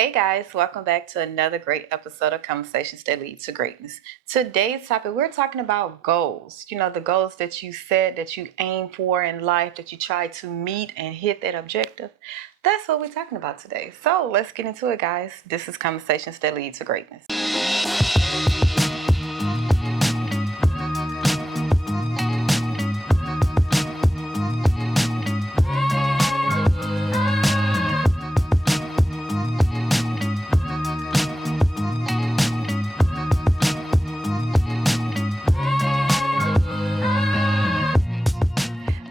Hey guys, welcome back to another great episode of Conversations That Lead to Greatness. Today's topic, we're talking about goals. You know, the goals that you set, that you aim for in life, that you try to meet and hit that objective. That's what we're talking about today. So let's get into it, guys. This is Conversations That Lead to Greatness.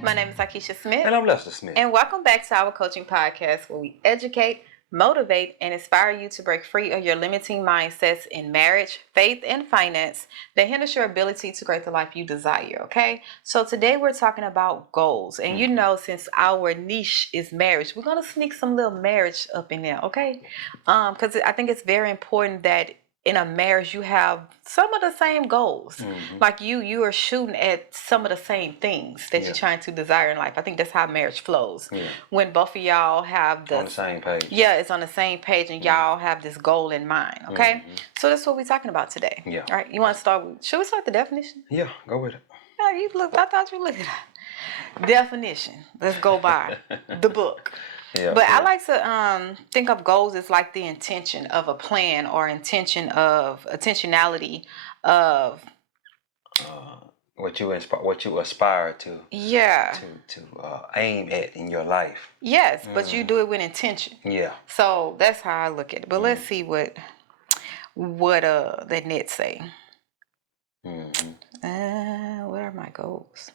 My name is Akeisha Smith. And I'm Lester Smith. And welcome back to our coaching podcast where we educate, motivate, and inspire you to break free of your limiting mindsets in marriage, faith, and finance that hinders your ability to create the life you desire, okay? So today we're talking about goals. And you know, since our niche is marriage, we're going to sneak some little marriage up in there, okay? Because I think it's very important that in a marriage you have some of the same goals. Like you are shooting at some of the same things that you're trying to desire in life. I think that's how marriage flows. When both of y'all have on the same page. Yeah, it's on the same page and y'all have this goal in mind, okay? So that's what we're talking about today. Yeah. All right, you want to start with, should we start the definition? Yeah, go with it. Yeah, I thought you looked at it. Definition. Let's go by the book. Yeah, but I like to think of goals as like the intention of a plan or intentionality of what you aspire to. Yeah. To aim at in your life. Yes, but you do it with intention. Yeah. So that's how I look at it. But let's see what the net say. What are my goals?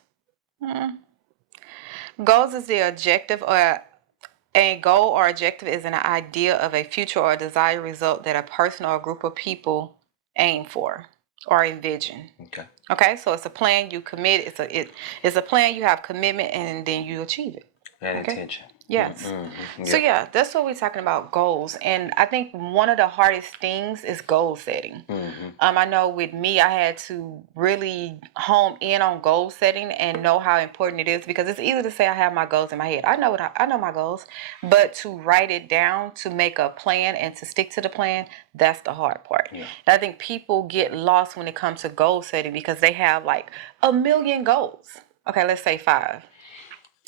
Goals is the objective or a goal or objective is an idea of a future or desired result that a person or a group of people aim for or envision. Okay, so it's a plan you commit. It's a plan you have commitment and then you achieve it. And intention. Yes. So yeah, that's what we're talking about, goals. And I think one of the hardest things is goal setting. I know with me, I had to really hone in on goal setting and know how important it is, because it's easy to say I have my goals in my head. I know my goals, but to write it down, to make a plan and to stick to the plan, that's the hard part. And I think people get lost when it comes to goal setting because they have like a million goals. Okay, let's say 5.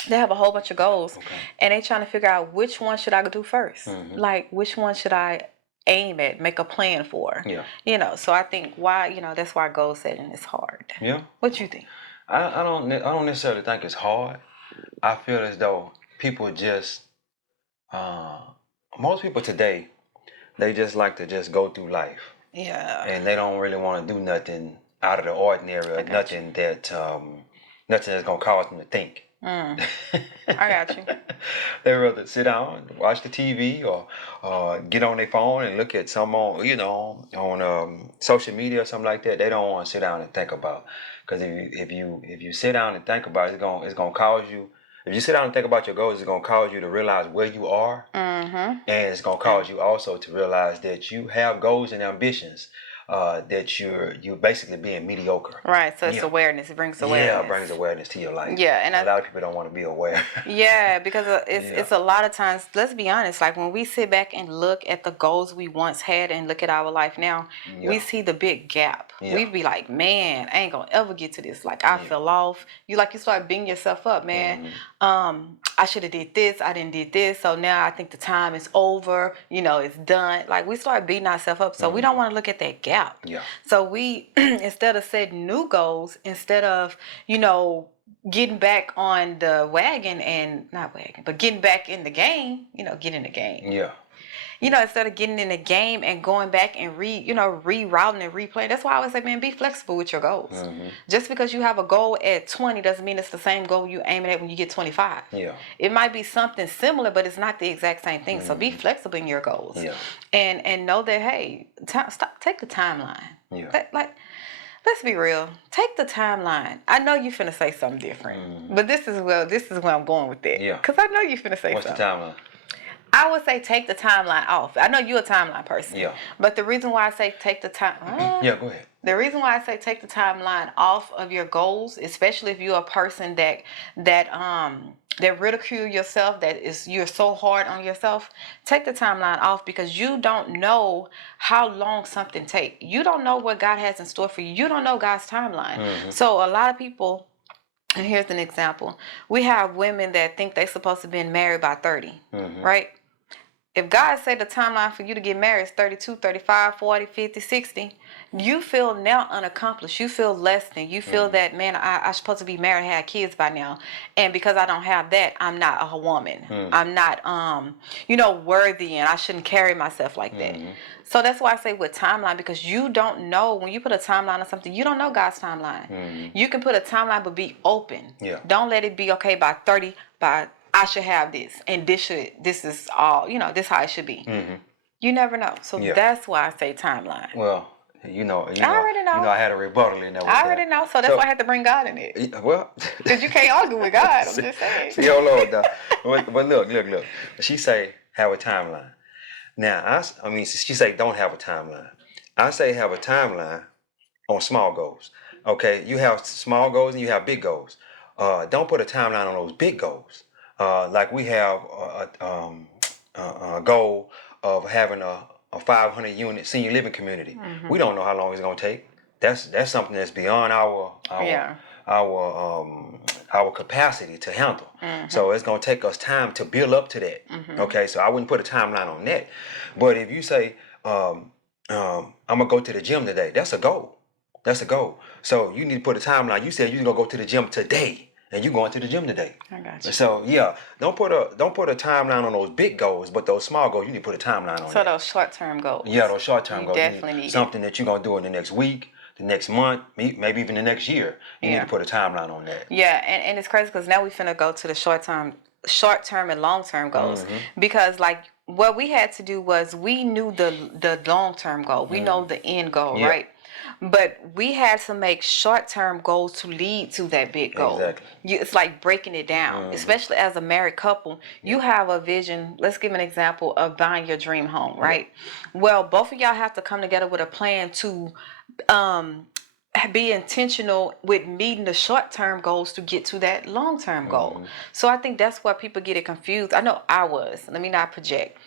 They have a whole bunch of goals, and they trying to figure out which one should I do first. Like, which one should I aim at, make a plan for? You know, so I think that's why goal setting is hard. Yeah. What you think? I don't necessarily think it's hard. I feel as though people just most people today, they just like to just go through life. Yeah. And they don't really want to do nothing out of the ordinary or nothing that's gonna cause them to think. I got you. They rather sit down, watch the TV, or get on their phone and look at some on social media or something like that. They don't want to sit down and think about, because if you sit down and think about it, it's gonna cause you. If you sit down and think about your goals, it's gonna cause you to realize where you are, and it's gonna cause you also to realize that you have goals and ambitions. That you're basically being mediocre. Right, so it's awareness. It brings awareness. Yeah, it brings awareness to your life. Yeah, and a lot of people don't want to be aware. Yeah, because it's a lot of times, let's be honest, like when we sit back and look at the goals we once had and look at our life now, we see the big gap. We be like, man, I ain't gonna ever get to this. Like, I fell off. You start beating yourself up, man. I should have did this. I didn't did this. So now I think the time is over. It's done. Like, we start beating ourselves up. So we don't want to look at that gap. Yeah. So we, instead of setting new goals, instead of, getting back on the getting back in the game, get in the game. Yeah. Instead of getting in the game and going back and rerouting and replaying. That's why I always say, man, be flexible with your goals. Just because you have a goal at 20 doesn't mean it's the same goal you aiming at when you get 25. Yeah. It might be something similar, but it's not the exact same thing. So be flexible in your goals. Yeah. And know that, hey, take the timeline. Yeah. Let's be real. Take the timeline. I know you finna say something different, but this is where I'm going with that. Yeah. Because I know you finna say What's something. What's the timeline? I would say take the timeline off. I know you're a timeline person. Yeah. But the reason why I say take the time... Yeah, go ahead. The reason why I say take the timeline off of your goals, especially if you're a person that that ridicule yourself, that is you're so hard on yourself, take the timeline off, because you don't know how long something takes. You don't know what God has in store for you. You don't know God's timeline. So a lot of people, and here's an example. We have women that think they're supposed to be married by 30, right? If God said the timeline for you to get married is 32, 35, 40, 50, 60, you feel now unaccomplished. You feel less than. You feel that, man, I'm supposed to be married and have kids by now. And because I don't have that, I'm not a woman. I'm not, worthy, and I shouldn't carry myself like that. So that's why I say with timeline, because you don't know, when you put a timeline on something, you don't know God's timeline. You can put a timeline, but be open. Yeah. Don't let it be, okay, by 30, I should have this, and this is all, this how it should be. You never know. So that's why I say timeline. Well, I already know. I had a rebuttal in there. I already know. So that's why I had to bring God in it. Well, because you can't argue with God. I'm just saying. See, hold on, dog. But look. She say have a timeline. Now, she say don't have a timeline. I say have a timeline on small goals. Okay, you have small goals and you have big goals. Don't put a timeline on those big goals. Like we have a goal of having a 500 unit senior living community. We don't know how long it's gonna take. That's something that's beyond our capacity to handle. So it's gonna take us time to build up to that. Okay, so I wouldn't put a timeline on that. But if you say I'm gonna go to the gym today, that's a goal. That's a goal. So you need to put a timeline. You said you're gonna go to the gym today, and you're going to the gym today. I got you. So don't put a timeline on those big goals, but those small goals you need to put a timeline on. So those short-term goals. Yeah, those short-term goals. Definitely need something that you're gonna do in the next week, the next month, maybe even the next year. You need to put a timeline on that. Yeah, and it's crazy because now we finna go to the short-term and long-term goals, because like what we had to do was we knew the long-term goal. We know the end goal, right? But we had to make short-term goals to lead to that big goal. Exactly. It's like breaking it down, especially as a married couple. You have a vision. Let's give an example of buying your dream home, right? Well, both of y'all have to come together with a plan to be intentional with meeting the short-term goals to get to that long-term goal. So I think that's where people get it confused. I know I was. Let me not project.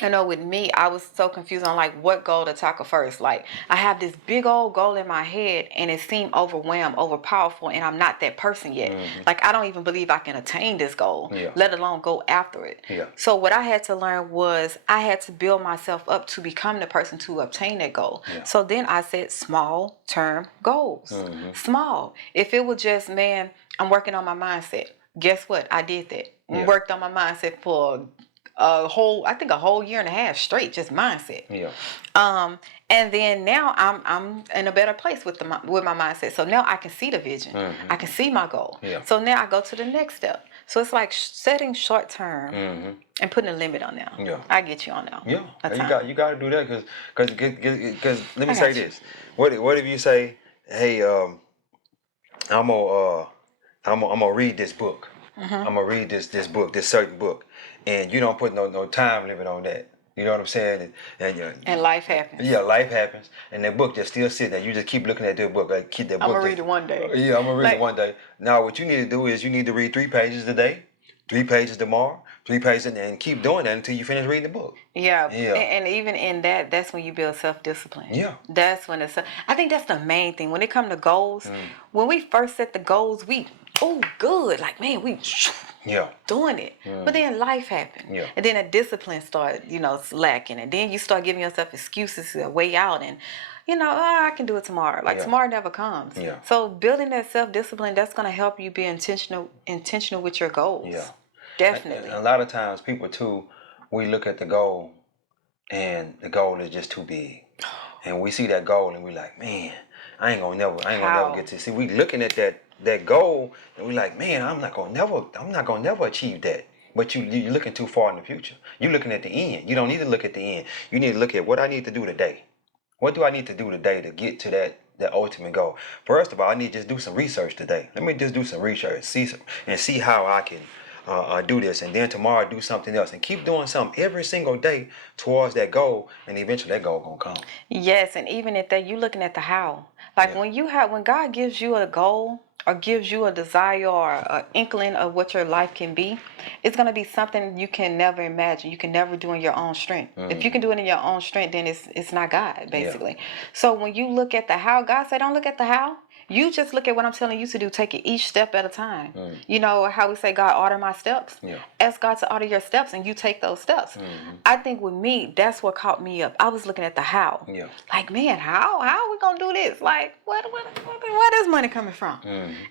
I know with me, I was so confused on like what goal to tackle first. Like I have this big old goal in my head and it seemed overpowerful, and I'm not that person yet. Like I don't even believe I can attain this goal, let alone go after it. So what I had to learn was I had to build myself up to become the person to obtain that goal. So then I set small term goals. Small. If it was just, man, I'm working on my mindset. Guess what? I did that. Worked on my mindset for a whole year and a half straight, just mindset. And then now I'm in a better place with my mindset. So now I can see the vision. I can see my goal. So now I go to the next step. So it's like setting short term and putting a limit on now. I get you on now. You got to do that because let me say this. What if you say, hey, I'm gonna read this book. I'm gonna read this certain book, and you don't put no time limit on that. You know what I'm saying? And life happens. Yeah, life happens, and that book just still sitting there. You just keep looking at that book. Like keep that book. I'm gonna read it one day. Yeah, I'm gonna read it one day. Now, what you need to do is you need to read 3 pages today, 3 pages tomorrow, 3 pages, and keep doing that until you finish reading the book. And even in that, that's when you build self-discipline. That's when I think that's the main thing when it comes to goals. When we first set the goals, good, like, man, we doing it. But then life happened. And then the discipline started, lacking. And then you start giving yourself excuses to way out, and I can do it tomorrow. Like tomorrow never comes. So building that self-discipline, that's going to help you be intentional with your goals. Definitely. And a lot of times people too, we look at the goal and the goal is just too big. And we see that goal and we like, man, I ain't gonna never get to see. We looking at that goal and we like, man, I'm not gonna never achieve that. But you're looking too far in the future. You're looking at the end. You don't need to look at the end. You need to look at what I need to do today. What do I need to do today to get to that ultimate goal? First of all, I need to just do some research today. Let me just do some research, see how I can do this, and then tomorrow do something else, and keep doing something every single day towards that goal, and eventually that goal gonna come. Yes, and even at that, you looking at the how. Like when God gives you a goal or gives you a desire or an inkling of what your life can be, it's going to be something you can never imagine. You can never do in your own strength. If you can do it in your own strength, then it's not God, basically. Yeah. So when you look at the how, God said, don't look at the how. You just look at what I'm telling you to do. Take it each step at a time. You know how we say, God, order my steps? Yeah. Ask God to order your steps, and you take those steps. I think with me, that's what caught me up. I was looking at the how. Yeah. Like, man, how are we going to do this? Like, where is money coming from?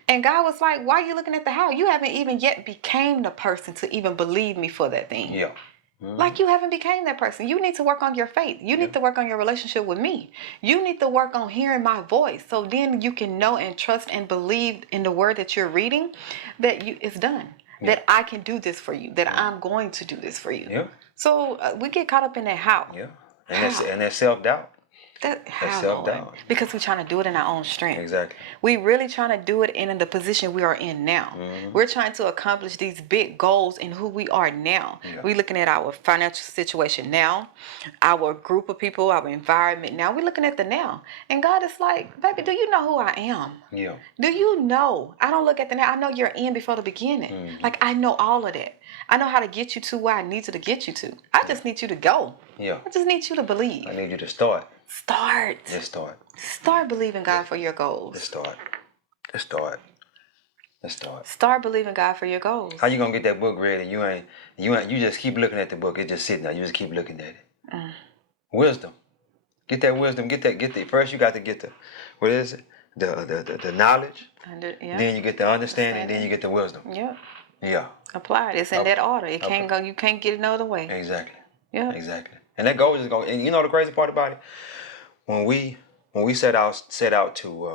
And God was like, why are you looking at the how? You haven't even yet became the person to even believe me for that thing. Yeah. Like, you haven't became that person. You need to work on your faith. You need to work on your relationship with me. You need to work on hearing my voice. So then you can know and trust and believe in the word that you're reading, that it's done. Yeah. That I can do this for you. That I'm going to do this for you. Yeah. So we get caught up in that how. Yeah. And that's self-doubt. That's self-doubt. Lord. Because we're trying to do it in our own strength. Exactly. We really trying to do it in the position we are in now. We're trying to accomplish these big goals in who we are now. Yeah. We're looking at our financial situation now, our group of people, our environment now. We're looking at the now. And God is like, baby, do you know who I am? Yeah. Do you know? I don't look at the now. I know you're in before the beginning. Like, I know all of that. I know how to get you to where I need you to get you to. I just need you to go. Yeah. I just need you to believe. I need you to start. Let's start. Start believing God for your goals. Let's start. Start believing God for your goals. How you gonna get that book ready? You just keep looking at the book. It's just sitting there. You just keep looking at it. Wisdom. Get that wisdom. Get the first you got to get what is it? The knowledge. Then you get the understanding. Then you get the wisdom. Yeah. Apply it. It's in that order. It can't go. You can't get it no other way. Exactly. Yeah. Exactly. And that goal is going. And you know the crazy part about it, when we set out to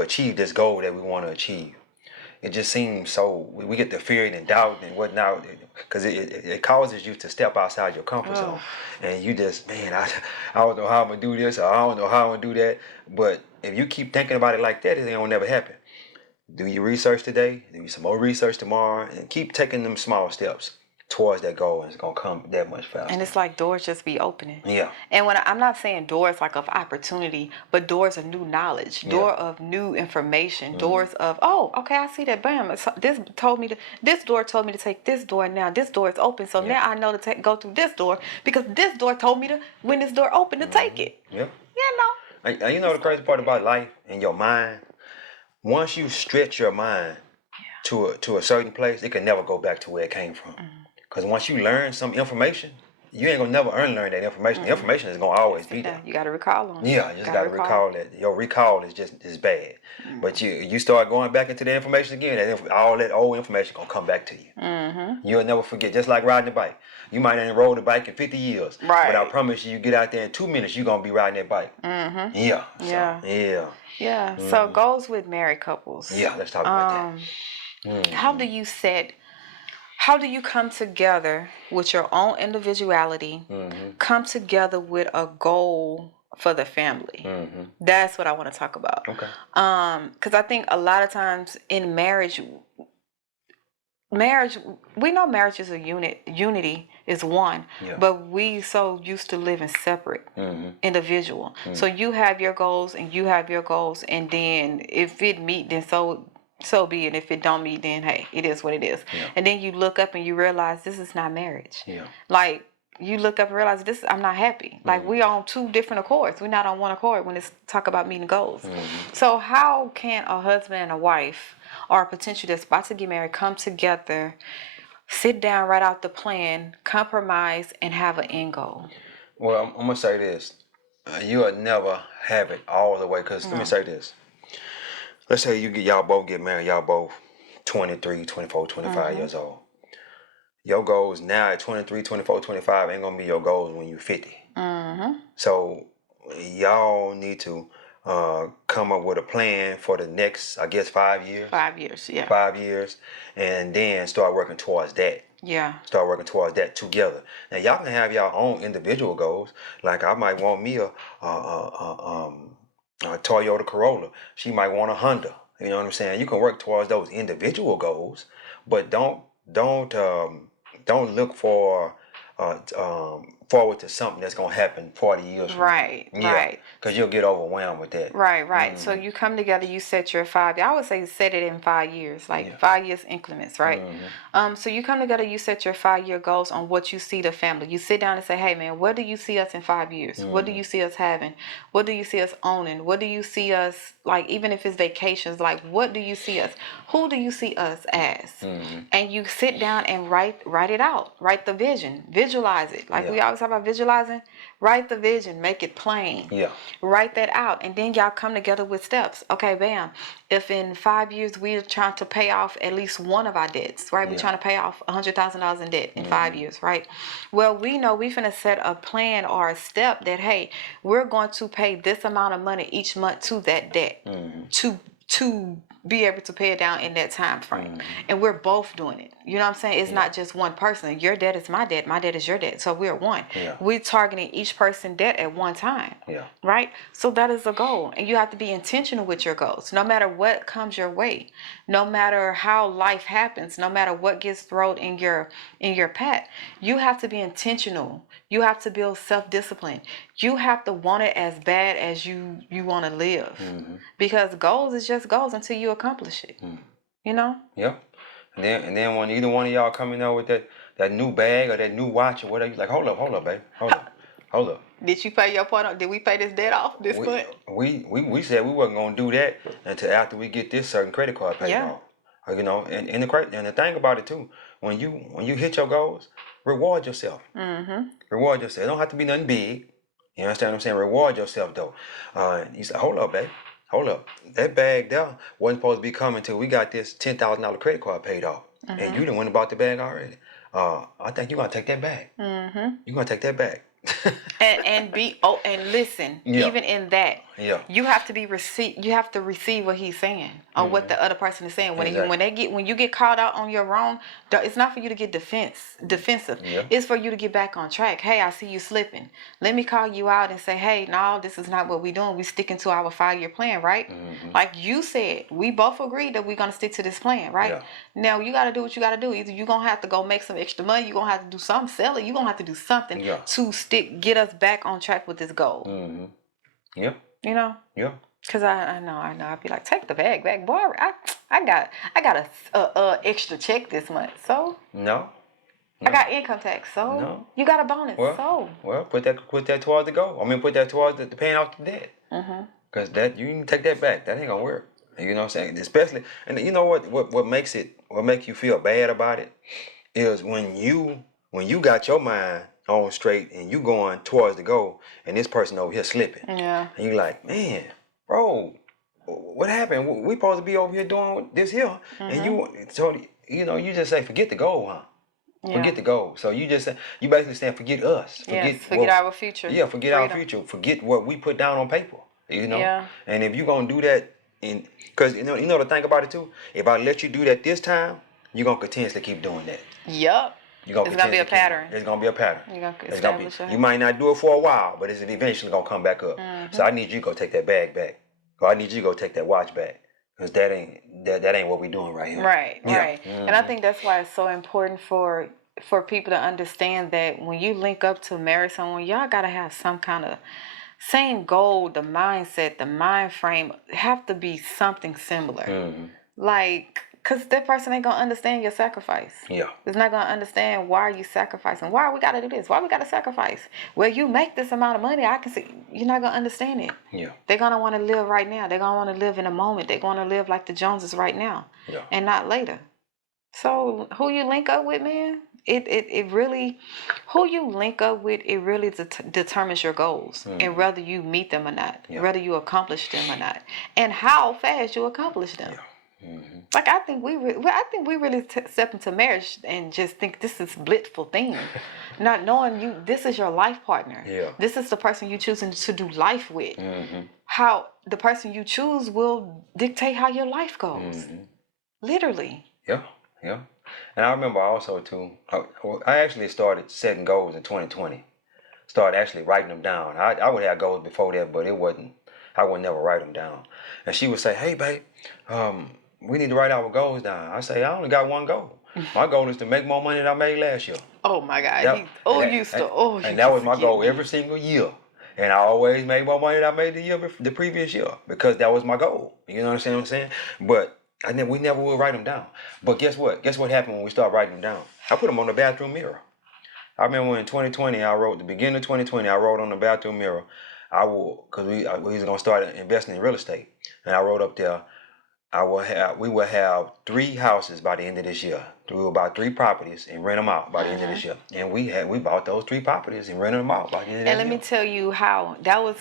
achieve this goal that we want to achieve, it just seems so. We get the fear and doubt and whatnot, because it causes you to step outside your comfort zone, and you just, man, I don't know how I'm gonna do this, or I don't know how I'm gonna do that. But if you keep thinking about it like that, it ain't gonna never happen. Do your research today, do some more research tomorrow, and keep taking them small steps towards that goal, and it's gonna come that much faster. And it's like doors just be opening. Yeah. And when I'm not saying doors like of opportunity, but doors of new knowledge, door of new information, doors of, oh, okay, I see that. Bam. This door told me to take this door. Now this door is open, so now I know to go through this door because this door told me to, when this door opened, to take it. Yep. You know. And you know the crazy part about life and your mind. Once you stretch your mind to a certain place, it can never go back to where it came from. Because once you learn some information, you ain't gonna never unlearn that information. The information is gonna always be there. You gotta recall on it. Yeah, you just gotta recall that. Your recall is bad. But you start going back into the information again, all that old information gonna come back to you. You'll never forget. Just like riding a bike. You might not rode a bike in 50 years. Right. But I promise you get out there in 2 minutes, you're gonna be riding that bike. Yeah. So, yeah. So goals with married couples. Yeah, let's talk about that. How do you come together with your own individuality, come together with a goal for the family? That's what I want to talk about. Okay. Because I think a lot of times in marriage, we know marriage is a unity is one, but we so used to living separate, individual. So you have your goals and you have your goals, and then if it meet, then so be it. If it don't meet, then hey, it is what it is. And then you look up and you realize this is not marriage. Like you look up and realize I'm not happy. Like we on two different accords. We're not on one accord when it's talk about meeting goals. So how can a husband and a wife, or a potential that's about to get married, come together, sit down, write out the plan, compromise, and have an end goal? Well, I'm gonna say this: you will never have it all the way. Cause let me say this. Let's say y'all both get married, y'all both 23, 24, 25 years old. Your goals now at 23, 24, 25 ain't gonna be your goals when you're 50. So y'all need to come up with a plan for the next, I guess, 5 years. 5 years, yeah. 5 years, and then start working towards that. Yeah. Start working towards that together. Now y'all can have your own individual goals. Like I might want me a Toyota Corolla. She might want a Honda. You know what I'm saying? You can work towards those individual goals, but don't look for forward to something that's gonna happen 40 years from now. Right, right. Because you'll get overwhelmed with that. Right. So you come together, you set your 5 I would say set it in 5 years, like 5 years increments, right? So you come together, you set your 5 year goals on what you see the family. You sit down and say, hey man, what do you see us in 5 years? What do you see us having? What do you see us owning? What do you see us, like, even if it's vacations, like, what do you see us? Who do you see us as? And you sit down and write it out. Write the vision. Visualize it. Like we always talk about visualizing. Write the vision. Make it plain. Write that out. And then y'all come together with steps. Okay, bam. If in 5 years we're trying to pay off at least one of our debts, right? We're trying to pay off $100,000 in debt in 5 years, right? Well, we know we're finna set a plan or a step that, hey, we're going to pay this amount of money each month to that debt to be able to pay it down in that time frame. And we're both doing it. You know what I'm saying? It's not just one person. Your debt is my debt. My debt is your debt. So we're one. We're targeting each person's debt at one time. Right? So that is a goal. And you have to be intentional with your goals. No matter what comes your way, no matter how life happens, no matter what gets thrown in your path, you have to be intentional. You have to build self-discipline. You have to want it as bad as you want to live. Because goals is just goals until you accomplish it. You know? Yep. And then when either one of y'all coming out with that new bag or that new watch or whatever, you like, hold up, babe. Hold up. Did you pay your part on? Did we pay this debt off this month? We said we wasn't gonna do that until after we get this certain credit card paid off. You know, and the thing about it too, when you hit your goals, reward yourself. Reward yourself. It don't have to be nothing big. You understand what I'm saying? Reward yourself though. You say, hold up, babe. Hold up. That bag there wasn't supposed to be coming till we got this $10,000 credit card paid off. And you done went about the bag already. I think you're gonna take that bag. You're gonna take that bag. and listen, even in that, you have to receive what he's saying or what the other person is saying. When you get called out on your wrong, it's not for you to get defensive. It's for you to get back on track. Hey, I see you slipping. Let me call you out and say, hey, no, this is not what we're doing. We're sticking to our 5-year plan, right? Like you said, we both agreed that we're gonna stick to this plan, right? Now you gotta do what you gotta do. Either you're gonna have to go make some extra money, you're gonna have to do something, sell it, you're gonna have to do something to get us back on track with this goal. You know? Cause I know. I'd be like, take the bag back, boy. I got a extra check this month, so no. I got income tax, so you got a bonus, well, put that towards the goal. I mean, put that towards the paying off the debt. Cause that you can take that back. That ain't gonna work. You know what I'm saying? Especially, and you know what makes you feel bad about it is when you got your mind on straight and you going towards the goal and this person over here slipping. And you like, man, bro, what happened? We supposed to be over here doing this here. And you just say, forget the goal, huh? Forget the goal. So you basically saying, forget us. Forget our future. Yeah, forget our future. Forget what we put down on paper. You know? And if you're gonna do that because you know the thing about it too, if I let you do that this time, you're gonna continuously keep doing that. It's gonna be a pattern. It's gonna be a pattern. You might not do it for a while, but it's eventually gonna come back up. So I need you to go take that bag back. Or I need you to go take that watch back. Because that ain't what we're doing right here. Right. And I think that's why it's so important for people to understand that when you link up to marry someone, y'all gotta have some kind of same goal, the mindset, the mind frame have to be something similar. Like, because that person ain't gonna understand your sacrifice. It's not gonna understand why are you sacrificing. Why we gotta do this? Why we gotta sacrifice? Well, you make this amount of money, I can see you're not gonna understand it. They're gonna want to live right now. They're gonna want to live in a moment. They're gonna live like the Joneses right now, and not later. So who you link up with, man? It really, who you link up with, it really determines your goals and whether you meet them or not, whether you accomplish them or not, and how fast you accomplish them. Like I think we really step into marriage and just think this is blissful thing, not knowing this is your life partner. This is the person you choosing to do life with. How the person you choose will dictate how your life goes. Literally. Yeah. And I remember also too, I actually started setting goals in 2020. Started actually writing them down. I would have goals before that, but I would never write them down. And she would say, hey babe, we need to write our goals down. I say, I only got one goal. My goal is to make more money than I made last year. Oh my God. That, and that was my goal every single year. And I always made more money than I made the previous year because that was my goal. You know what I'm saying? But we never would write them down. But guess what? Guess what happened when we started writing them down? I put them on the bathroom mirror. I remember in 2020, the beginning of 2020, I wrote on the bathroom mirror. Because we was gonna start investing in real estate, and I wrote up there. We will have 3 houses by the end of this year. We will buy 3 properties and rent them out by the end of this year. And we bought those 3 properties and rented them out by the end of this year. And let me tell you how that was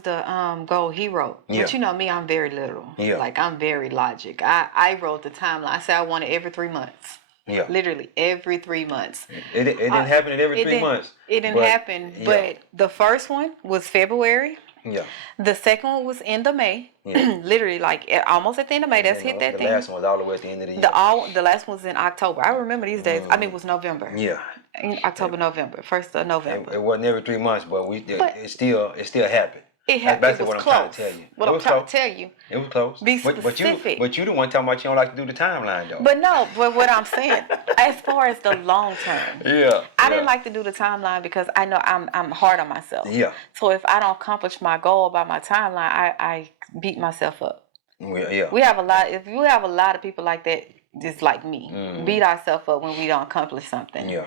the goal he wrote. Yeah. But you know me, I'm very literal. Yeah. Like I'm very logic. I wrote the timeline. I said I want it every 3 months. Yeah. Literally every 3 months. It didn't happen in every 3 months. It didn't happen. Yeah. But the first one was February. Yeah. The second one was end of May. Yeah. Literally, like almost at the end of May. That's hit that thing. The last one was all the way at the end of the year. The last one was in October. I remember these days. I mean, it was November. Yeah. In October, November, 1st of November. It wasn't every 3 months, but it still happened. It happened. That's basically what I'm trying to tell you. What I'm trying to tell you. It was close. Be specific. But you the one talking about you don't like to do the timeline though. But no, but what I'm saying, as far as the long term, I didn't like to do the timeline because I know I'm hard on myself. Yeah. So if I don't accomplish my goal by my timeline, I beat myself up. Yeah. We have a lot. If you have a lot of people like that, just like me, beat ourselves up when we don't accomplish something. Yeah.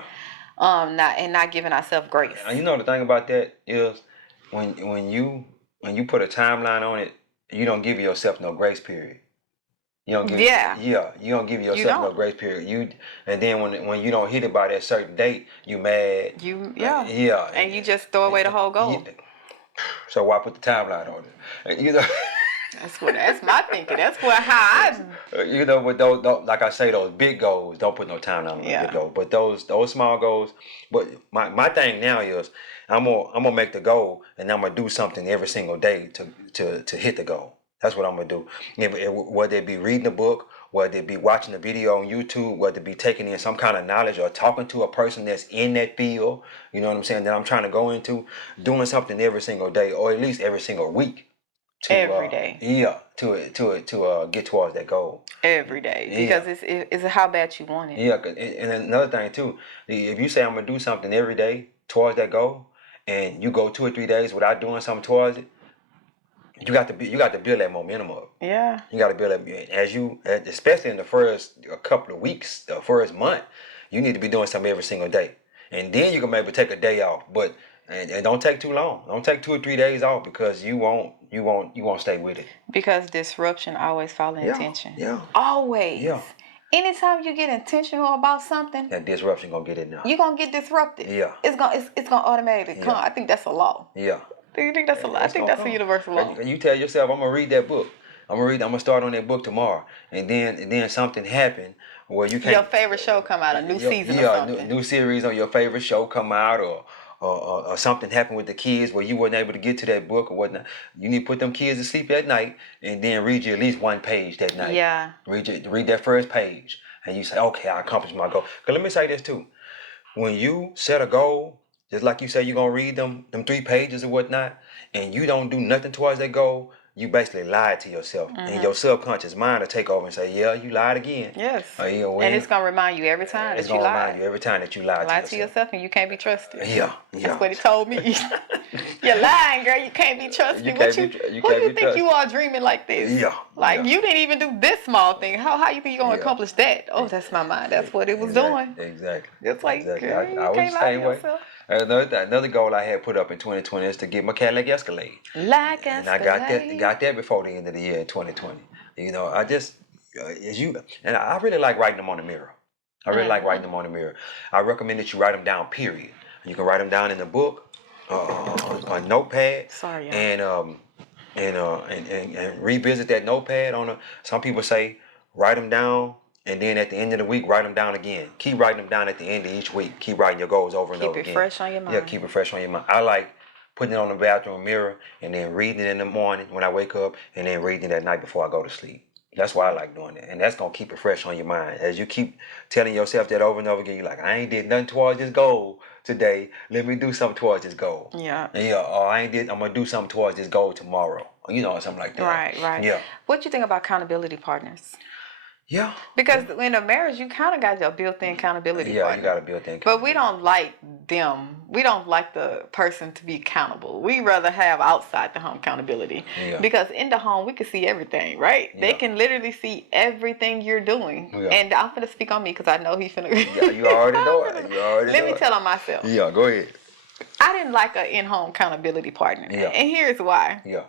Not giving ourselves grace. You know the thing about that is when you put a timeline on it, you don't give yourself no grace period. You don't give you don't give yourself no grace period. And then when you don't hit it by that certain date, you mad. And you just throw away the whole goal. So why put the timeline on it? You know. That's my thinking. That's how I. You know, with those, like I say, those big goals, don't put no timeline on the big goal. But those small goals. But my thing now is I'm gonna make the goal, and I'm gonna do something every single day to hit the goal. That's what I'm gonna do. Whether it be reading a book, whether it be watching a video on YouTube, whether it be taking in some kind of knowledge or talking to a person that's in that field, you know what I'm saying, that I'm trying to go into, doing something every single day or at least every single week. Every day. To get towards that goal. Every day. Because it's how bad you want it. Yeah, and another thing too, if you say I'm gonna do something every day towards that goal, and you go 2 or 3 days without doing something towards it, you got to build that momentum up. Yeah. You got to build that especially in the first couple of weeks, the first month, you need to be doing something every single day, and then you can maybe take a day off, but. And don't take too long. Don't take 2 or 3 days off because you won't stay with it. Because disruption always follows intention. Yeah. Always. Yeah. Anytime you get intentional about something, that disruption gonna get in there. You're gonna get disrupted. Yeah. It's gonna automatically come. I think that's a law. Yeah. Do you think that's a law? I think that's a universal law. You tell yourself, I'm gonna read that book. I'm gonna start on that book tomorrow, and then something happened where you can't. Your favorite show come out, a new season or something. New series on your favorite show come out, or something happened with the kids where you weren't able to get to that book or whatnot. You need to put them kids to sleep at night and then read you at least one page that night. Yeah. Read that first page, and you say, okay, I accomplished my goal. Because let me say this too. When you set a goal, just like you say you're going to read them 3 pages or whatnot, and you don't do nothing towards that goal, you basically lied to yourself. Mm-hmm. And your subconscious mind will take over and say, yeah, you lied again. Yes. And it's going to remind you every time that you lied. It's going to remind you every time that you lied to yourself. Lie to yourself and you can't be trusted. Yeah. That's what he told me. You're lying, girl. You can't be trusted. Who do you think you are dreaming like this? Yeah. You didn't even do this small thing. How you think you're going to accomplish that? Oh, that's my mind. That's what it was doing. Exactly. It's like, exactly. Girl, you can't lie to yourself. Another goal I had put up in 2020 is to get my Cadillac Escalade. And I got that before the end of the year in 2020. You know, I really like writing them on the mirror. I recommend that you write them down, period. You can write them down in the book, on a notepad. Sorry, and revisit that notepad some people say write them down. And then at the end of the week, write them down again. Keep writing them down at the end of each week. Keep writing your goals over and over again. Keep it fresh on your mind. Yeah, keep it fresh on your mind. I like putting it on the bathroom mirror and then reading it in the morning when I wake up and then reading it at night before I go to sleep. That's why I like doing that. And that's going to keep it fresh on your mind. As you keep telling yourself that over and over again, you're like, I ain't did nothing towards this goal today. Let me do something towards this goal. Yeah. Or I'm going to do something towards this goal tomorrow. You know, something like that. Right. Yeah. What do you think about accountability partners? Yeah. Because in a marriage, you kind of got your built-in accountability Yeah, partner. you got to build that. But we don't like them. We don't like the person to be accountable. We rather have outside the home accountability. Yeah. Because in the home, we can see everything, right? Yeah. They can literally see everything you're doing. Yeah. And I'm finna speak on me because I know he's finna. Yeah, you already know it. You already Let know me it. tell on myself. Yeah, go ahead. I didn't like an in-home accountability partner. Yeah. And here's why. Yeah.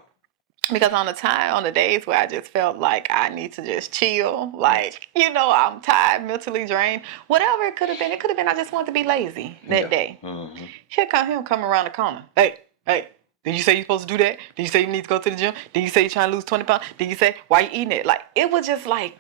Because on the days where I just felt like I need to just chill, like, I'm tired, mentally drained, whatever it could have been I just wanted to be lazy that day. Mm-hmm. Here come him coming around the corner. Hey, did you say you're supposed to do that? Did you say you need to go to the gym? Did you say you're trying to lose 20 pounds? Did you say, why you eating it? Like, it was just like,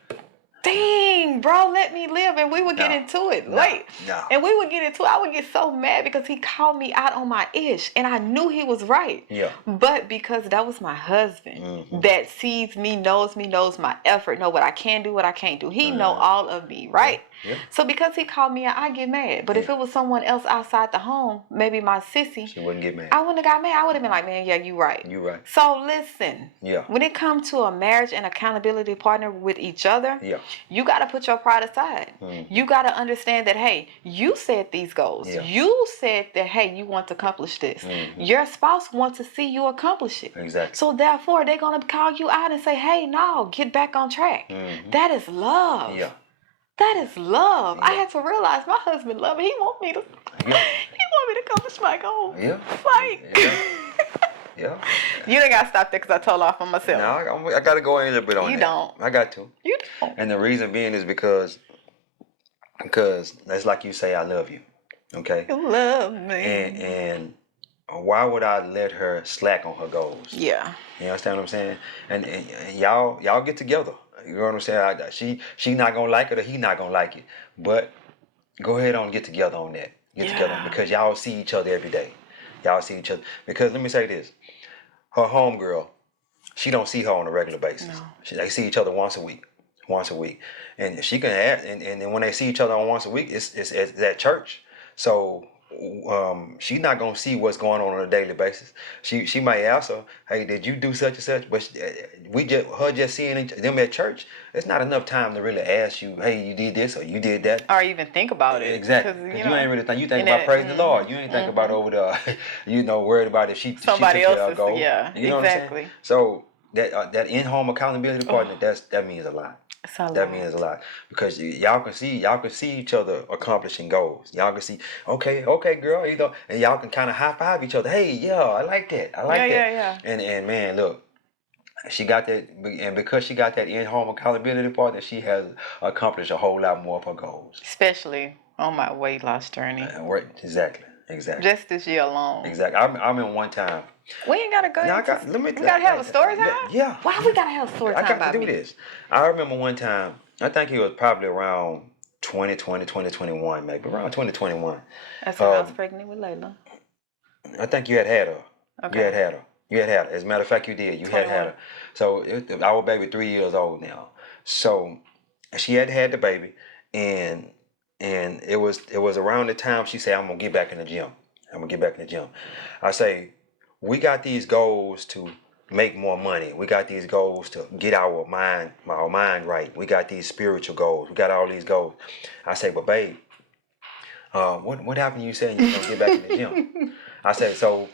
dang, bro, let me live. And we would get into it. And we would get into it. I would get so mad because he called me out on my ish. And I knew he was right. Yeah. But because that was my husband that sees me, knows my effort, know what I can do, what I can't do. He know all of me, right? Yeah. So because he called me out, I get mad. But if it was someone else outside the home, maybe my sissy, she wouldn't get mad. I wouldn't have got mad. I would have been like, man, yeah, you right. You right. So listen. Yeah. When it comes to a marriage and accountability partner with each other, yeah, you got to put your pride aside. You got to understand that, hey, you set these goals. Yeah. You said that, hey, you want to accomplish this. Your spouse wants to see you accomplish it. Exactly. So therefore, they're going to call you out and say, hey, no, get back on track. That is love. Yeah. That is love. Yeah. I had to realize my husband loved me. He want me to accomplish my goals. Yeah. Like, yeah. You ain't got to stop there because I told off on myself. No, I got to go in a little bit on that. You don't. I got to. You don't. And the reason being is because that's like you say, I love you. Okay? You love me. And why would I let her slack on her goals? Yeah. You understand what I'm saying? And y'all get together. You know what I'm saying? She not gonna like it or he not gonna like it. But go ahead on and get together on that. Get together because y'all see each other every day. Y'all see each other. Because let me say this. Her homegirl, she don't see her on a regular basis. No. They see each other once a week. And she can add and when they see each other on once a week, it's at church. So she's not gonna see what's going on a daily basis. She might ask her, "Hey, did you do such and such?" But her just seeing them at church, it's not enough time to really ask you, "Hey, you did this or you did that," or even think about it. Exactly, because you ain't really think. You think about praising the Lord. You ain't think about over there, worried about if somebody else's goal. Yeah, you know exactly. What I'm saying? So that in-home accountability partner, that means a lot. That means a lot because y'all can see each other accomplishing goals. Y'all can see, okay, girl, and y'all can kind of high five each other. Hey, yeah, I like that. Yeah. And man, look, she got that, and because she got that in-home accountability partner, she has accomplished a whole lot more of her goals. Especially on my weight loss journey. Exactly. Just this year alone. Exactly. I remember one time. We ain't gotta go. We gotta have a story time. Yeah. Why we gotta have a story time? I got to do this. I remember one time. I think it was probably around 2020, 2021, maybe around 2021. That's when I was pregnant with Layla. I think you had her. Okay. You had her. As a matter of fact, you did. You 21. had her. So our baby 3 years old now. So she had the baby, and it was around the time she said, "I'm gonna get back in the gym. I say, we got these goals to make more money. We got these goals to get our mind right. We got these spiritual goals. We got all these goals. I say, but babe, what happened? You saying you're gonna get back in the gym? I said, so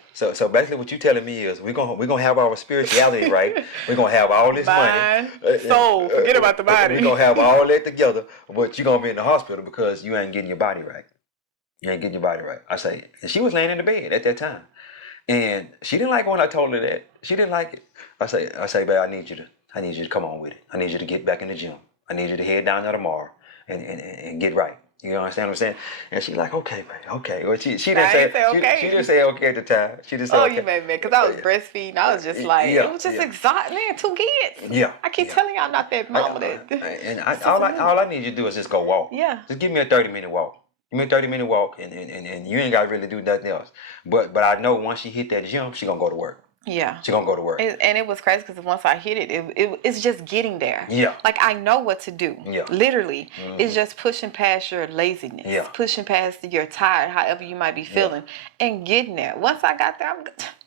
basically what you telling me is we're gonna have our spirituality right. We're gonna have all this money. Soul, forget about the body. We're gonna have all that together, but you're gonna be in the hospital because you ain't getting your body right. I say, and she was laying in the bed at that time. And she didn't like when I told her that. She didn't like it. I say, babe, I need you to come on with it. I need you to get back in the gym. I need you to head down there tomorrow and get right. You understand what I'm saying? And she's like, okay, babe, okay. Well, she didn't say okay. She didn't say okay at the time. She just said okay. You made me, because I was breastfeeding. I was just like, it was just exhausting. Man, 2 kids. Yeah. I keep telling y'all not that mama all I need you to do is just go walk. Yeah. Just give me a 30-minute walk. Give me a 30-minute walk, and you ain't got to really do nothing else. But I know once she hit that gym, she gonna go to work. Yeah. She gonna go to work. And it was crazy because once I hit it's just getting there. Yeah. Like I know what to do. Yeah. Literally. It's just pushing past your laziness. Yeah. Pushing past your tired, however you might be feeling, and getting there. Once I got there,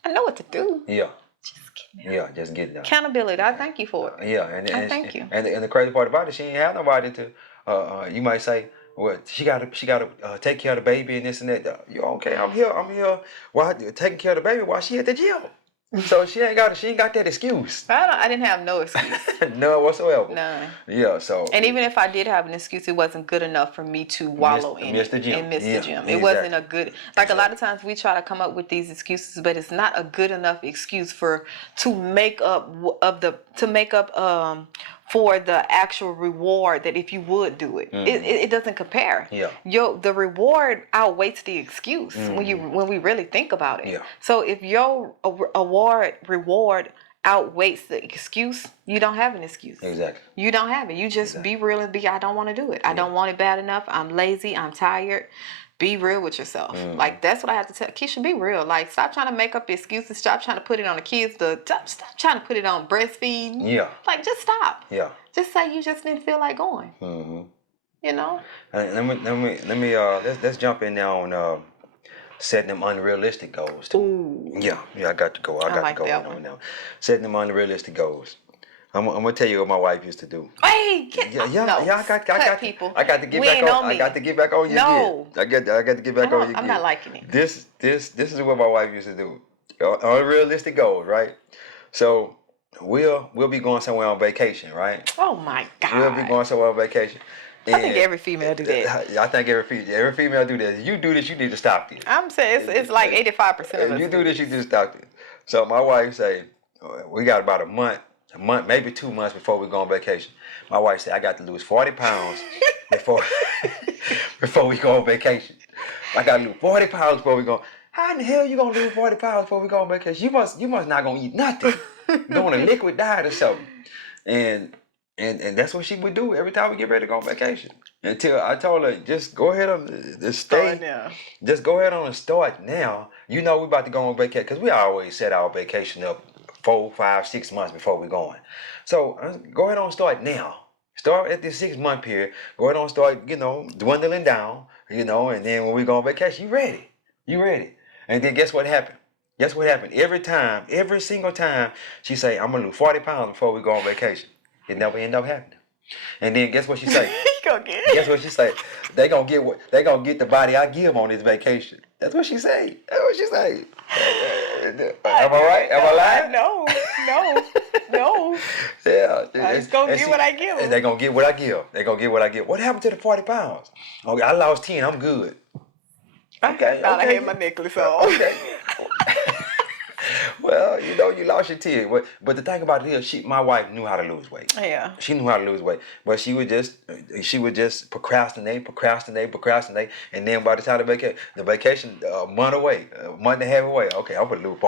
I know what to do. Yeah. Just get it. Yeah, just get it done. Accountability. I thank you for it. Yeah, I thank you. And the crazy part about it, she ain't have nobody to. You might say, well, she gotta take care of the baby and this and that. You okay? I'm here. Why taking care of the baby while she at the gym? So she ain't got that excuse. I didn't have no excuse. None whatsoever. None. Yeah. So. And even if I did have an excuse, it wasn't good enough for me to wallow in it and miss the gym. It wasn't a good. Like a lot of times we try to come up with these excuses, but it's not a good enough excuse to make up for the actual reward that if you would do it, it doesn't compare. Yeah. The reward outweighs the excuse when we really think about it. Yeah. So if your reward outweighs the excuse, you don't have an excuse. Exactly. You don't have it. You just be real and I don't want to do it. I don't want it bad enough. I'm lazy. I'm tired. Be real with yourself. Like, that's what I have to tell Keisha. Be real. Like, stop trying to make up excuses. Stop trying to put it on the kids. Stop trying to put it on breastfeeding. Yeah. Like, just stop. Yeah. Just say you just didn't feel like going. You know. Let's jump in now on setting them unrealistic goals too. Ooh. Yeah. I got to go. I got like to go that on one. now. Setting them unrealistic goals. I'm gonna tell you what my wife used to do. Hey, No, I got people. I got to get We back ain't on. on me. I got to get back on you No. again. I got to get back on you again. I'm not liking it. This is what my wife used to do. Unrealistic goals, right? So we'll be going somewhere on vacation, right? Oh my God. We'll be going somewhere on vacation. I think every female do that. I think every female do that. If you do this, you need to stop this. I'm saying it's like 85% of If us. you do this, you need to stop this. So my wife say, we got about a month, maybe 2 months before we go on vacation. My wife said, I got to lose 40 pounds before we go on vacation. I got to lose 40 pounds before we go. How in the hell you gonna lose 40 pounds before we go on vacation? You must not gonna eat nothing. Go on a liquid diet or something. And that's what she would do every time we get ready to go on vacation. Until I told her, just go ahead and stay. Just go ahead on and start now. You know we about to go on vacation because we always set our vacation up 4, 5, 6 months before we're going. So go ahead on start now. Start at this 6 month period. Go ahead on start, dwindling down, and then when we go on vacation, you ready. And then guess what happened? Every single time, she say, I'm gonna lose 40 pounds before we go on vacation. It never end up happening. And then guess what she say? Guess what she say? They gonna get the body I give on this vacation. That's what she say. Am I right? Am I lying? No. Yeah. I just gonna get what I give. And they gonna get what I give. What happened to the 40 pounds? Okay, I lost 10. I'm good. Okay. I had my necklace on. Okay. Well, you lost your 10. But the thing about it is, my wife knew how to lose weight. Yeah. She knew how to lose weight, but she would just procrastinate, and then by the time the vacation a month and a half away. Okay, I'm gonna lose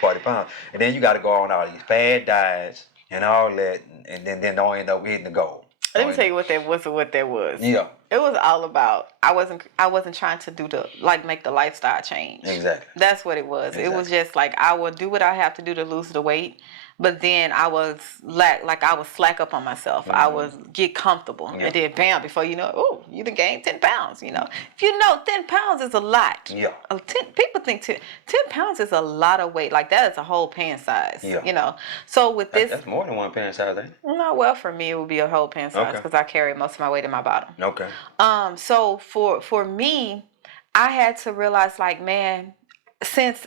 40 pounds, and then you got to go on all these fad diets and all that, and then don't end up hitting the goal. Let me tell you what that was. Yeah. It was all about I wasn't trying to do make the lifestyle change. Exactly. That's what it was. Exactly. It was just like I will do what I have to do to lose the weight, but then I was I would slack up on myself. Mm-hmm. I would get comfortable, and then bam, before you know, oh, you done gained 10 pounds. If you know 10 pounds is a lot. Yeah. People think 10 pounds is a lot of weight. Like that is a whole pant size. Yeah. So with this, that's more than one pant size, ain't it? No, well, for me it would be a whole pant size because I carry most of my weight in my bottom. Okay. So for me, I had to realize, like, man, since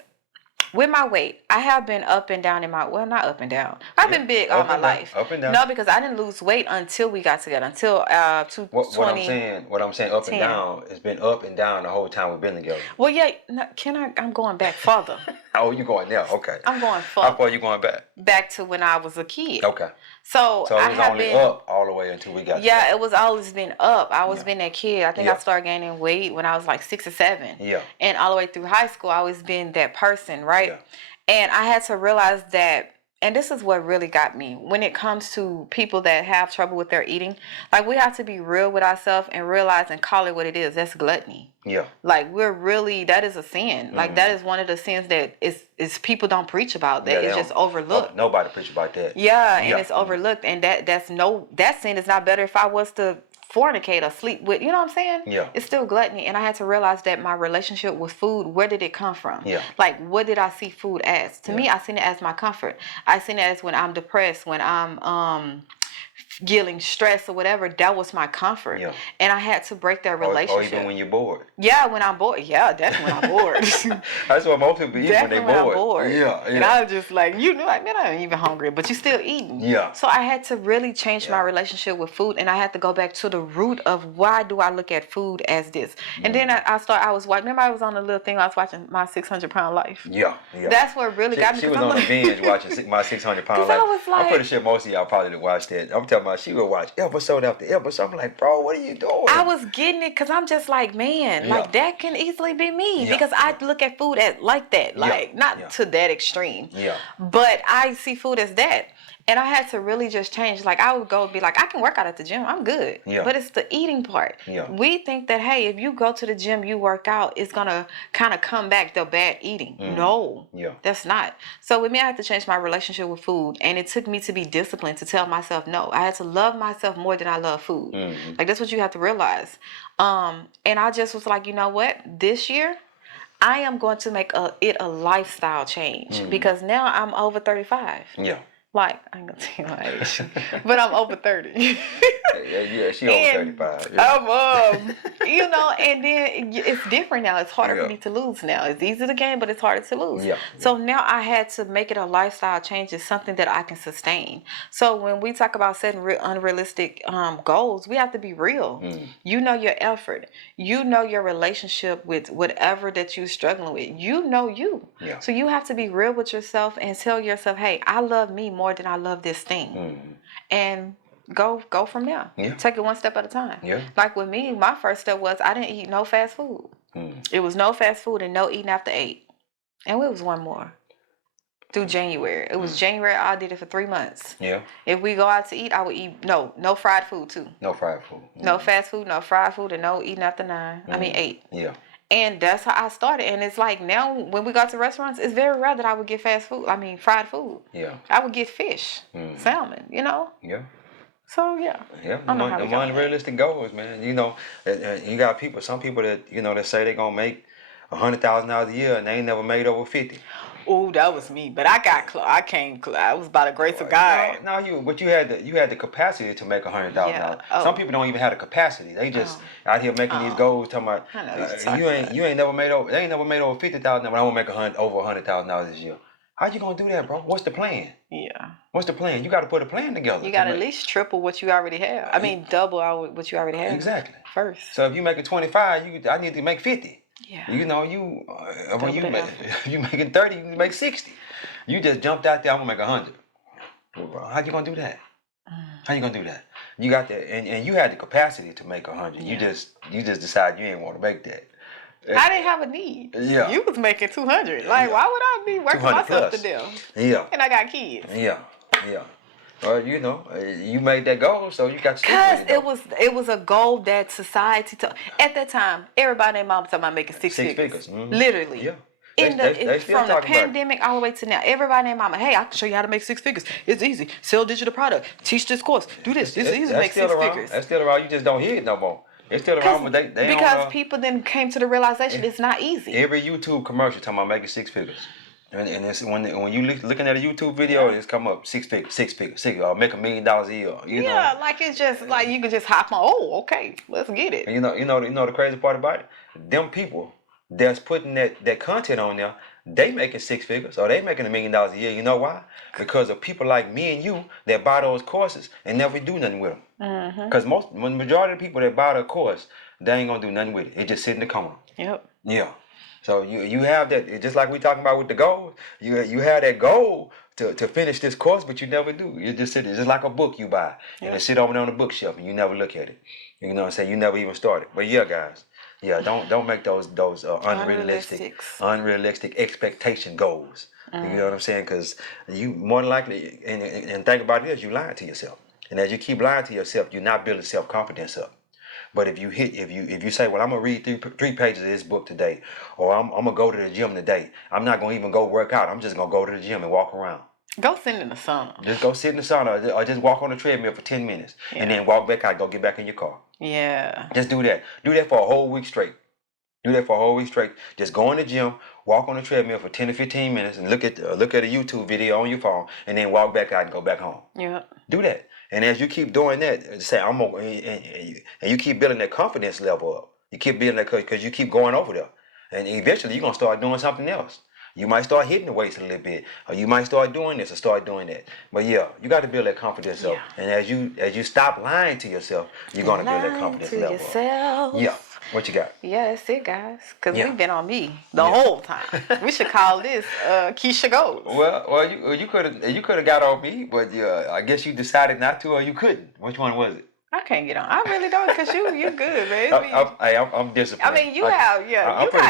with my weight, I have been up and down not up and down. I've been big all my life. Up and down. No, because I didn't lose weight until we got together, until 2020. What I'm saying, up and down, it's been up and down the whole time we've been together. Well, yeah, I'm going back further. Oh, you going there? Okay. I'm going further. How far you going back? Back to when I was a kid. Okay. So it was only up all the way until we got Yeah, together. it was always been up. I was been that kid. I think Yeah. I started gaining weight when I was like 6 or 7. Yeah. And all the way through high school, I always been that person, right? Yeah. And I had to realize that, and this is what really got me, when it comes to people that have trouble with their eating, like we have to be real with ourselves and realize and call it what it is. That's gluttony. Yeah. Like that is a sin. Mm-hmm. Like that is one of the sins that is people don't preach about. That is just overlooked. Nobody preach about that. Yeah, and it's overlooked. And that sin is not better if I was to fornicate or sleep with, you know what I'm saying? Yeah. It's still gluttony. And I had to realize that my relationship with food, where did it come from? Yeah. Like, what did I see food as? To me, I seen it as my comfort. I seen it as when I'm depressed, when I'm feeling stress or whatever, that was my comfort. Yeah. And I had to break that relationship. Or even when you're bored. Yeah, when I'm bored. Yeah, definitely when I'm bored. That's what most people eat when they're bored. I'm bored. Yeah. And I was just like, like, man, I ain't even hungry, but you still eating. Yeah. So I had to really change my relationship with food, and I had to go back to the root of why do I look at food as this. And then I was watching, remember I was on a little thing, I was watching My 600-Pound Life. Yeah. That's what really got me. She was on a binge watching My 600-Pound Life. I was like, I'm pretty sure most of y'all probably watched that. I'm talking about she would watch episode after episode. I'm like, bro, what are you doing? I was getting it because I'm just like, man, like that can easily be me because I look at food as like that, like not to that extreme. Yeah. But I see food as that. And I had to really just change. Like, I would go and be like, I can work out at the gym. I'm good. Yeah. But it's the eating part. Yeah. We think that, hey, if you go to the gym, you work out, it's going to kind of come back the bad eating. No. Yeah. That's not. So with me, I had to change my relationship with food. And it took me to be disciplined to tell myself no. I had to love myself more than I love food. Like, that's what you have to realize. And I just was like, you know what? This year, I am going to make it a lifestyle change because now I'm over 35. Yeah. Like, I ain't gonna tell you my age, but I'm over 30. Yeah, she over 35. Yeah. And then it's different now. It's harder for me to lose now. It's easy to gain, but it's harder to lose. Yeah. So now I had to make it a lifestyle change. It's something that I can sustain. So when we talk about setting unrealistic goals, we have to be real. You know your effort. You know your relationship with whatever that you're struggling with. You know you. Yeah. So you have to be real with yourself and tell yourself, hey, I love me more than I love this thing. And go from there. Yeah. Take it one step at a time. Yeah. Like with me, my first step was I didn't eat no fast food. It was no fast food and no eating after 8. And it was one more. Through January. It was January, I did it for 3 months. Yeah. If we go out to eat, I would eat no fried food too. No fried food. No fast food, no fried food, and no eating after 9. I mean 8. Yeah. And that's how I started. And it's like now when we go to restaurants, it's very rare that I would get fried food. Yeah. I would get fish, salmon, Yeah. So, yeah. Yeah, the unrealistic goals, man. You got some people that, that say they're going to make $100,000 a year and they ain't never made over 50. Oh, that was me. But I got close. I came close. I was by the grace of God. But you had the capacity to make $100,000. Yeah. Oh. Some people don't even have the capacity. They just out here making these goals, talking about you ain't never made over. They ain't never made over $50,000. But I want to make over $100,000 this year. How you gonna do that, bro? What's the plan? Yeah. What's the plan? You got to put a plan together. You got to at least triple what you already have. I mean, double what you already have. Exactly. First. So if you making 25, I need to make 50. Yeah. When you making 30, you make 60. You just jumped out there. I'm gonna make 100. How you gonna do that? How you gonna do that? You got that, and you had the capacity to make 100. Yeah. You just decided you ain't want to make that. I didn't have a need. Yeah. You was making 200. Like, why would I be working myself to death? Yeah. And I got kids. Yeah. You made that goal, so you got to. Because it was a goal that society at that time, everybody and their mom was talking about making six figures. Mm-hmm. Literally. Yeah. From the pandemic all the way to now, everybody and their mama, hey, I can show you how to make 6 figures. It's easy. Sell digital product. Teach this course. Do this. It's easy to make 6 figures. That's still around. You just don't hear it no more. It's still around, but they because people then came to the realization it's not easy. Every YouTube commercial talking about making 6 figures. And it's when you looking at a YouTube video, it's come up 6 figures, make $1 million a year. You know? Like it's just like you can just hop on. Oh, okay, let's get it. And you know the crazy part about it, them people that's putting that content on there, they making 6 figures or they making $1 million a year. You know why? Because of people like me and you that buy those courses and never do nothing with them. Because when majority of the people that buy the course, they ain't gonna do nothing with it. It just sit in the corner. Yep. Yeah. So you have that, just like we talking about with the goals. You have that goal to finish this course, but you never do. You just sit there, just like a book you buy, and it sit over there on the bookshelf, and you never look at it. You know what I'm saying? You never even start it. But yeah, guys, don't make those unrealistic expectation goals. You know what I'm saying? Because you more than likely, and think about this, you lying to yourself, and as you keep lying to yourself, you're not building self-confidence up. But if you say, well, I'm gonna read three pages of this book today, or I'm gonna go to the gym today, I'm not gonna even go work out. I'm just gonna go to the gym and walk around. Go sit in the sauna. Just go sit in the sauna or just walk on the treadmill for 10 minutes and then walk back out. Go get back in your car. Yeah. Just do that. Do that for a whole week straight. Do that for a whole week straight. Just go in the gym, walk on the treadmill for 10 to 15 minutes, and look at a YouTube video on your phone, and then walk back out and go back home. Yeah. Do that, and as you keep doing that, say I'm gonna, and you keep building that confidence level up. You keep building that because you keep going over there, and eventually you're gonna start doing something else. You might start hitting the weights a little bit, or you might start doing this or start doing that. But yeah, you got to build that confidence up. And as you stop lying to yourself, you're gonna build that confidence level up. Yeah. What you got? Yeah, that's it, guys. Because we've been on me the whole time. We should call this Keisha Goes. Well, you could have got on me, but I guess you decided not to, or you couldn't. Which one was it? I can't get on. I really don't, because you good, man. I'm disciplined. I mean, you got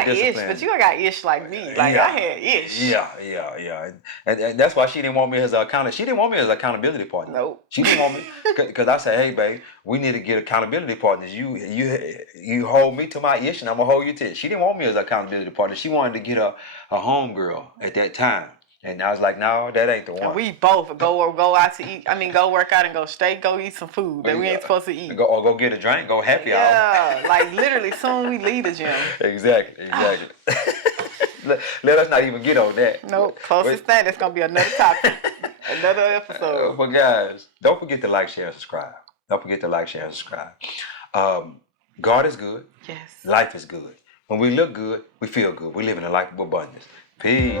ish, but you got ish like me. Like, I had ish. Yeah. And that's why she didn't want me as She didn't want me as accountability partner. Nope. She didn't want me because I said, hey, babe, we need to get accountability partners. You hold me to my ish, and I'm gonna hold you to it. She didn't want me as accountability partner. She wanted to get a homegirl at that time. And I was like, no, that ain't the one. And we both go out to eat. I mean, go work out and go eat some food that we ain't supposed to eat. Go get a drink, go happy hour. Yeah, like literally soon we leave the gym. Exactly. Let us not even get on that. Nope. Closest thing, that's going to be another topic. Another episode. But guys, don't forget to like, share, and subscribe. Don't forget to like, share, and subscribe. God is good. Yes. Life is good. When we look good, we feel good. We live in a life of abundance. Peace.